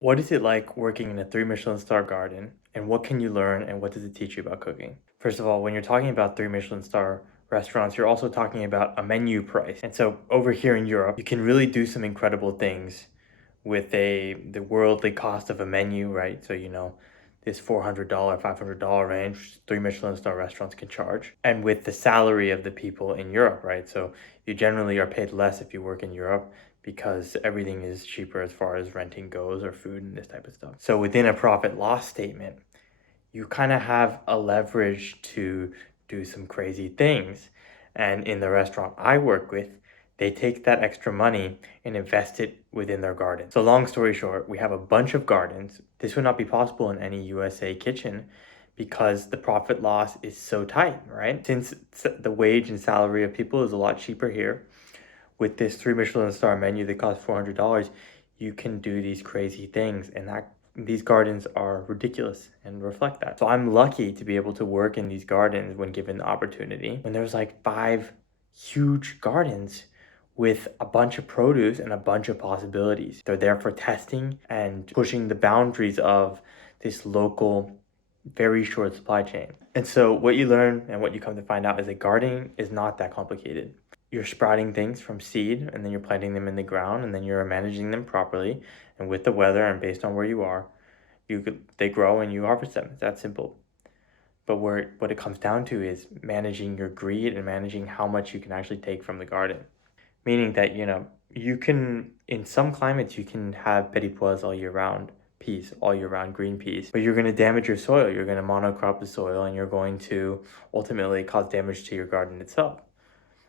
What is it like working in a three Michelin star garden, and what can you learn, and what does it teach you about cooking? First of all, when you're talking about three Michelin star restaurants, you're also talking about a menu price. And so over here in Europe, you can really do some incredible things with the worldly cost of a menu, right? So this $400, $500 range, three Michelin star restaurants can charge. And with the salary of the people in Europe, right? So you generally are paid less if you work in Europe because everything is cheaper as far as renting goes or food and this type of stuff. So within a profit loss statement, you kind of have a leverage to do some crazy things. And in the restaurant I work with, they take that extra money and invest it within their garden. So long story short, we have a bunch of gardens. This would not be possible in any USA kitchen because the profit loss is so tight, right? Since the wage and salary of people is a lot cheaper here, with this three Michelin star menu that costs $400, you can do these crazy things, and that these gardens are ridiculous and reflect that. So I'm lucky to be able to work in these gardens when given the opportunity. When there's like 5 huge gardens with a bunch of produce and a bunch of possibilities. They're there for testing and pushing the boundaries of this local, very short supply chain. And so what you learn and what you come to find out is that gardening is not that complicated. You're sprouting things from seed, and then you're planting them in the ground, and then you're managing them properly and with the weather and based on where you are, they grow and you harvest them. It's that simple. But what it comes down to is managing your greed and managing how much you can actually take from the garden. Meaning that, you can, in some climates, you can have petit pois all year round, peas all year round, green peas, but you're going to damage your soil. You're going to monocrop the soil, and you're going to ultimately cause damage to your garden itself.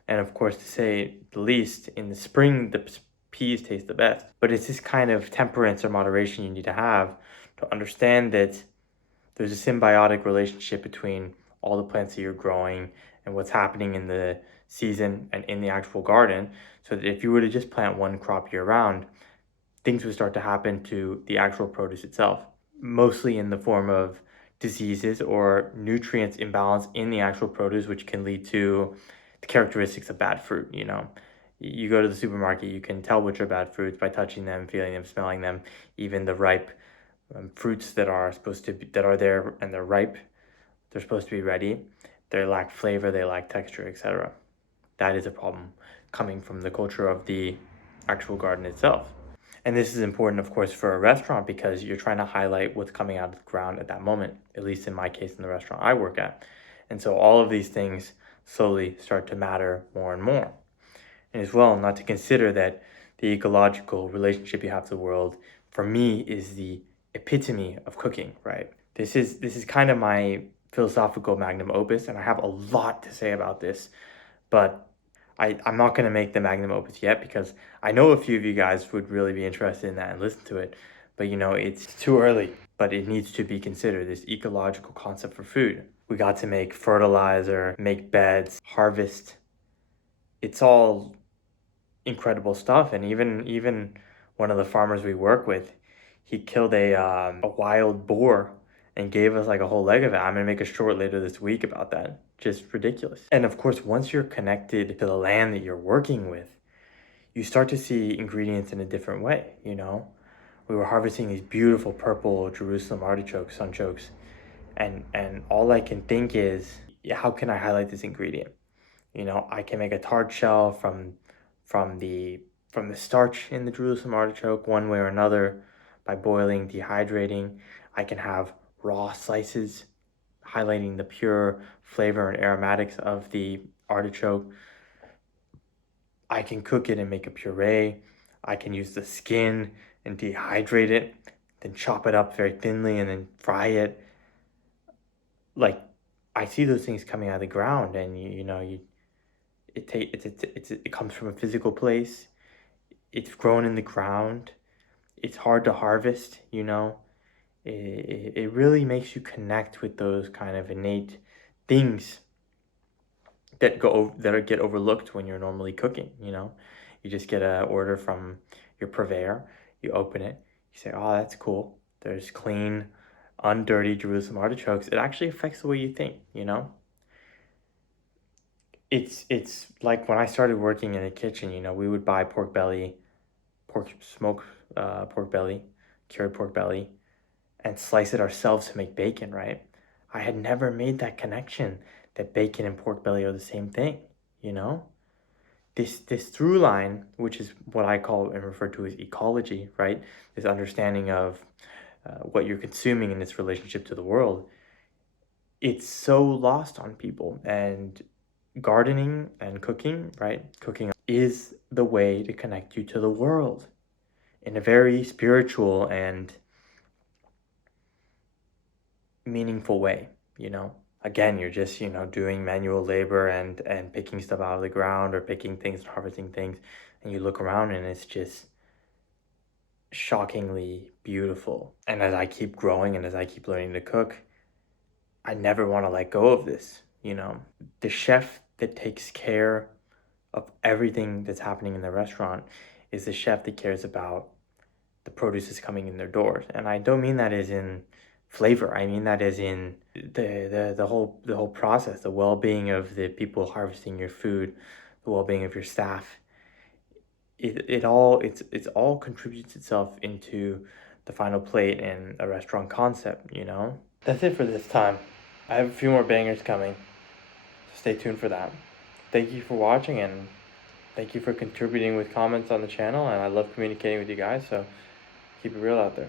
And of course, to say the least, in the spring, the peas taste the best. But it's this kind of temperance or moderation you need to have to understand that there's a symbiotic relationship between all the plants that you're growing and what's happening in the season and in the actual garden. So that if you were to just plant one crop year round, things would start to happen to the actual produce itself, mostly in the form of diseases or nutrients imbalance in the actual produce, which can lead to the characteristics of bad fruit. You go to the supermarket, you can tell which are bad fruits by touching them, feeling them, smelling them. Even the ripe fruits that are supposed to be, that are there and they're ripe, they're supposed to be ready. They lack flavor, they lack texture, etc. That is a problem coming from the culture of the actual garden itself. And this is important, of course, for a restaurant because you're trying to highlight what's coming out of the ground at that moment, at least in my case, in the restaurant I work at. And so all of these things slowly start to matter more and more. And as well, not to consider that the ecological relationship you have to the world, for me, is the epitome of cooking, right? This is kind of my philosophical magnum opus, and I have a lot to say about this, but I'm not going to make the magnum opus yet because I know a few of you guys would really be interested in that and listen to it. But it's too early. But it needs to be considered, this ecological concept for food. We got to make fertilizer, make beds, harvest. It's all incredible stuff. And even one of the farmers we work with, he killed a wild boar and gave us like a whole leg of it. I'm gonna make a short later this week about that. Just ridiculous. And of course, once you're connected to the land that you're working with, you start to see ingredients in a different way. We were harvesting these beautiful purple Jerusalem artichokes, sunchokes, and all I can think is, yeah, how can I highlight this ingredient? I can make a tart shell from the from the starch in the Jerusalem artichoke one way or another by boiling, dehydrating. I can have raw slices highlighting the pure flavor and aromatics of the artichoke. I can cook it and make a puree. I can use the skin and dehydrate it, then chop it up very thinly and then fry it. Like, I see those things coming out of the ground, and it comes from a physical place. It's grown in the ground. It's hard to harvest. It really makes you connect with those kind of innate things that get overlooked when you're normally cooking. You just get an order from your purveyor, you open it, you say, oh, that's cool, there's clean, undirty Jerusalem artichokes. It actually affects the way you think. It's like when I started working in a kitchen, we would buy pork belly, pork smoke, pork belly, cured pork belly and slice it ourselves to make bacon, right? I had never made that connection that bacon and pork belly are the same thing, you know? This through line, which is what I call and refer to as ecology, right? This understanding of what you're consuming in its relationship to the world, it's so lost on people. And gardening and cooking, right? Cooking is the way to connect you to the world in a very spiritual and meaningful way, you know? Again, you're just, doing manual labor and picking stuff out of the ground or picking things and harvesting things, and you look around and it's just shockingly beautiful. And as I keep growing and as I keep learning to cook, I never want to let go of this, you know? The chef that takes care of everything that's happening in the restaurant is the chef that cares about the produce is coming in their doors. And I don't mean that as in flavor. I mean that as in the whole process, the well-being of the people harvesting your food, the well-being of your staff. It's all contributes itself into the final plate and a restaurant concept, you know? That's it for this time. I have a few more bangers coming. So stay tuned for that. Thank you for watching and thank you for contributing with comments on the channel, and I love communicating with you guys, so keep it real out there.